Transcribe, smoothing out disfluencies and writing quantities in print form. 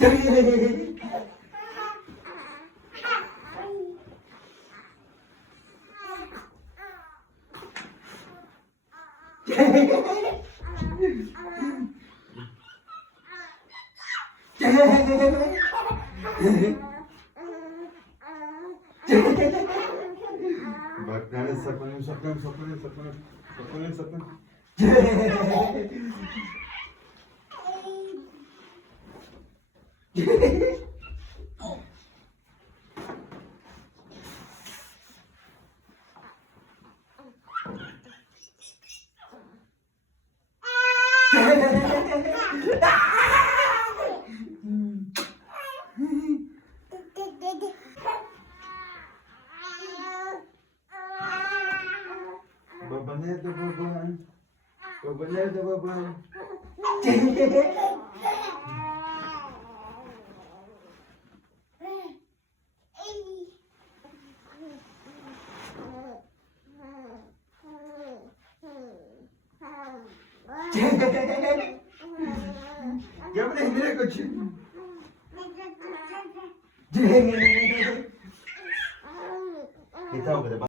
Bak nerede saklanıyorum, saklanıyorum, saklanıyorum, saklanıyorum. Saklanıyorum, saklanıyorum. Baba nerede baba? Baba nerede baba? Gel buraya, nereye kaçıyorsun? Yeter o kadar.